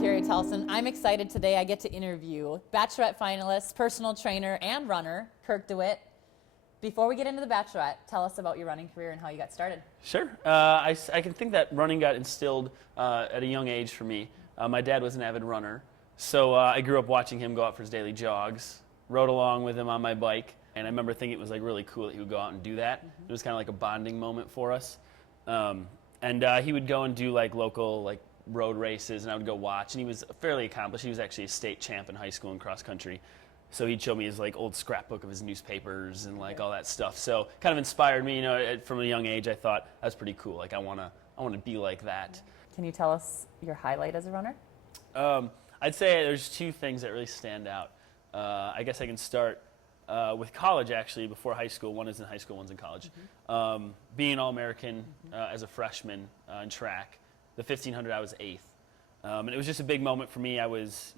Carrie Tollefson. I'm excited today I get to interview Bachelorette finalist, personal trainer, and runner, Kirk DeWindt. Before we get into the Bachelorette, tell us about your running career and how you got started. Sure. I can think that running got instilled at a young age for me. My dad was an avid runner, so I grew up watching him go out for his daily jogs, rode along with him on my bike, and I remember thinking it was like really cool that he would go out and do that. It was kind of like a bonding moment for us. And he would go and do like local road races, and I would go watch, and he was fairly accomplished. He was actually a state champ in high school in cross country. So he'd show me his old scrapbook of his newspapers and all that stuff. So kind of inspired me, from a young age. I thought that's pretty cool. I want to be like that. Can you tell us your highlight as a runner? I'd say there's two things that really stand out. I guess I can start with college, actually, before high school. One is in high school, one's in college. Being All-American as a freshman in track. The 1500, I was 8th. And it was just a big moment for me. I was,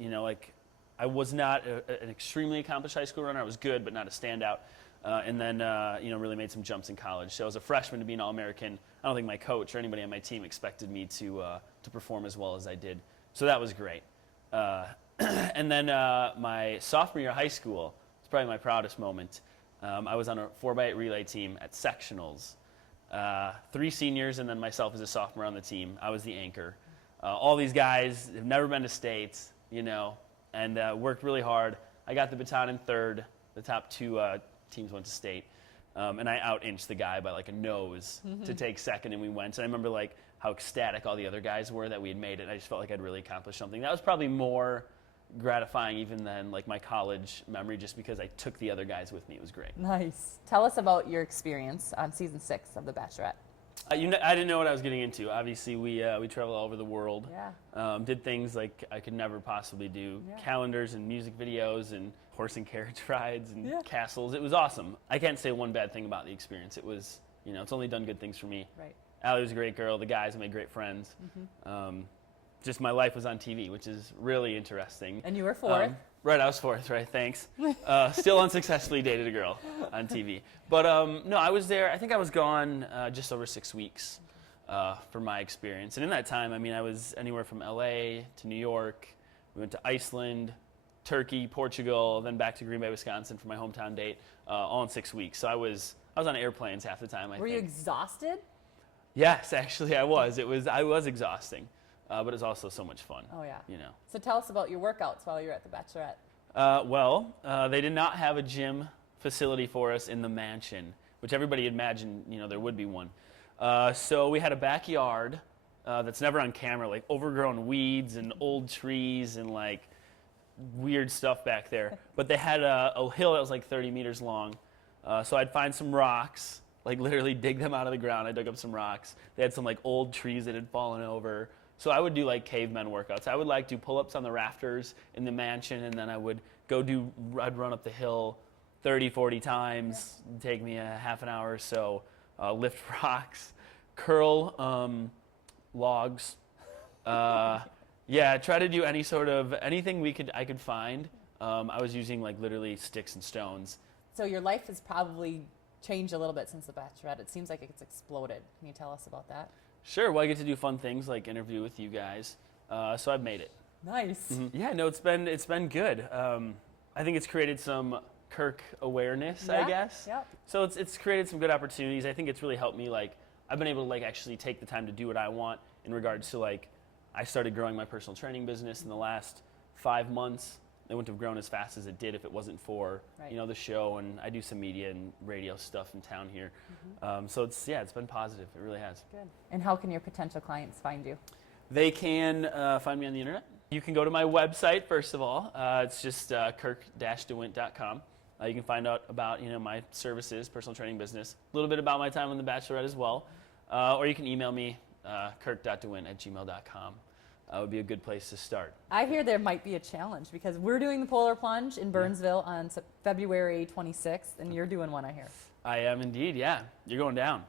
I was not an extremely accomplished high school runner. I was good, but not a standout. And then, really made some jumps in college. So as a freshman to be an All-American, I don't think my coach or anybody on my team expected me to perform as well as I did. So that was great. And then my sophomore year of high school, it's probably my proudest moment. I was on a 4x8 relay team at sectionals. 3 seniors and then myself as a sophomore on the team. I was the anchor. All these guys have never been to states, and worked really hard. I got the baton in third. The top 2 teams went to state. And I out-inched the guy by a nose to take second, and we went. And I remember how ecstatic all the other guys were that we had made it. And I just felt like I'd really accomplished something. That was probably more gratifying even than my college memory, just because I took the other guys with me. It was great. Nice. Tell us about your experience on season 6 of The Bachelorette. I didn't know what I was getting into. Obviously, we travel all over the world. Yeah. Did things I could never possibly do. Yeah. Calendars and music videos and horse and carriage rides and castles. It was awesome. I can't say one bad thing about the experience. It was, it's only done good things for me. Right. Allie was a great girl. The guys, I made great friends. Just my life was on TV, which is really interesting. And you were 4th. Right, I was 4th, right, thanks. Still unsuccessfully dated a girl on TV. But no, I was there, I think I was gone just over 6 weeks for my experience. And in that time, I was anywhere from LA to New York. We went to Iceland, Turkey, Portugal, then back to Green Bay, Wisconsin for my hometown date, all in 6 weeks. So I was on airplanes half the time, I think. Were you exhausted? Yes, actually I was. I was exhausting. But it's also so much fun. Oh, yeah. You know. So tell us about your workouts while you were at the Bachelorette. They did not have a gym facility for us in the mansion, which everybody imagined, there would be one. So we had a backyard that's never on camera, overgrown weeds and old trees and weird stuff back there. But they had a hill that was 30 meters long. So I'd find some rocks, literally dig them out of the ground. I dug up some rocks. They had some old trees that had fallen over. So I would do cavemen workouts. I would do pull-ups on the rafters in the mansion, and then I'd run up the hill 30, 40 times. It'd take me a half an hour or so. Lift rocks, curl logs. Try to do anything I could find. I was using literally sticks and stones. So your life has probably changed a little bit since the Bachelorette. It seems like it's exploded. Can you tell us about that? Sure. Well, I get to do fun things like interview with you guys, so I've made it. Nice. Mm-hmm. Yeah, no, it's been good. I think it's created some Kirk awareness, I guess. Yep. So it's created some good opportunities. I think it's really helped me. I've been able to actually take the time to do what I want in regards to I started growing my personal training business in the last 5 months. It wouldn't have grown as fast as it did if it wasn't for the show, and I do some media and radio stuff in town here. So it's been positive. It really has. Good. And how can your potential clients find you? They can find me on the internet. You can go to my website first of all. It's just kirk-dewindt.com. You can find out about my services, personal training business, a little bit about my time on The Bachelorette as well, or you can email me kirk.dewindt@gmail.com. Would be a good place to start. I hear there might be a challenge because we're doing the Polar Plunge in Burnsville on February 26th, and you're doing one, I hear. I am indeed, yeah. You're going down.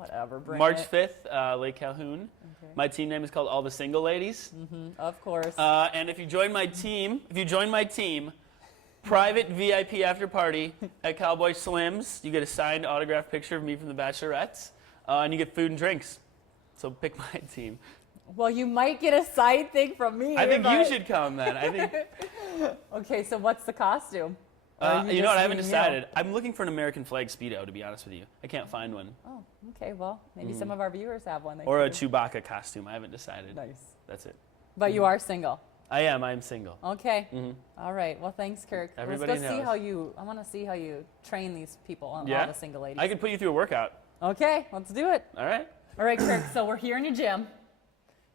Whatever, bring March it. 5th, Lake Calhoun. Okay. My team name is called All the Single Ladies. Of course. And if you join my team, private VIP after party at Cowboy Slim's, you get a signed autographed picture of me from the Bachelorettes, and you get food and drinks. So pick my team. Well, you might get a side thing from me. I think you should come then. I think. Okay, so what's the costume? You know what? I haven't decided. I'm looking for an American flag Speedo, to be honest with you. I can't find one. Oh, okay. Well, maybe some of our viewers have one. Or a Chewbacca costume. I haven't decided. Nice. That's it. But you are single. I am. I'm single. Okay. All right. Well, thanks, Kirk. Everybody Let's go see knows. how you. I want to see how you train these people, all Yeah? the single ladies. I can put you through a workout. Okay, let's do it. All right. All right, Kirk. So we're here in your gym.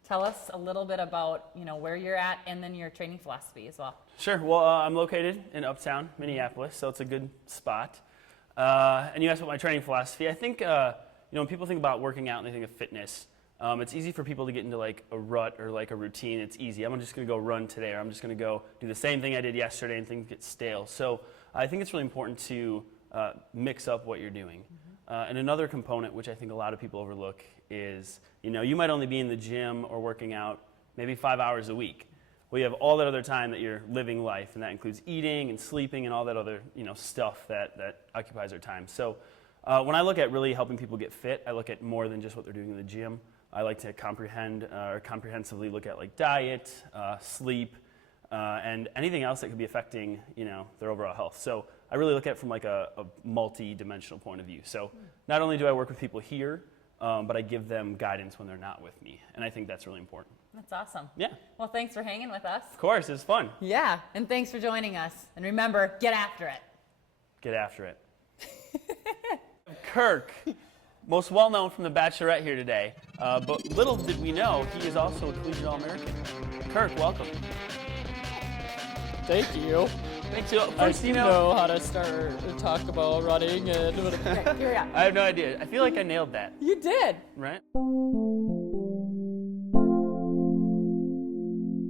Tell us a little bit about where you're at and then your training philosophy as well. Sure. Well, I'm located in Uptown, Minneapolis, so it's a good spot. And you asked about my training philosophy. I think when people think about working out and they think of fitness, it's easy for people to get into like a rut or like a routine. It's easy. I'm just going to go run today, or I'm just going to go do the same thing I did yesterday, and things get stale. So I think it's really important to mix up what you're doing. And another component, which I think a lot of people overlook, is you might only be in the gym or working out maybe 5 hours a week. Well, you have all that other time that you're living life, and that includes eating and sleeping and all that other stuff that occupies our time. So when I look at really helping people get fit, I look at more than just what they're doing in the gym. I like to comprehensively look at like diet, sleep, and anything else that could be affecting their overall health. So I really look at it from like a multi-dimensional point of view. So not only do I work with people here, but I give them guidance when they're not with me, and I think that's really important. That's awesome. Yeah. Well, thanks for hanging with us. Of course, it's fun. Yeah, and thanks for joining us. And remember, get after it. Get after it. Kirk, most well known from The Bachelorette here today, but little did we know he is also a collegiate All-American. Kirk, welcome. Thank you. Thanks. So I first, do know how to start to talk about running and Okay, here we are. I have no idea. I feel like I nailed that, You did. right?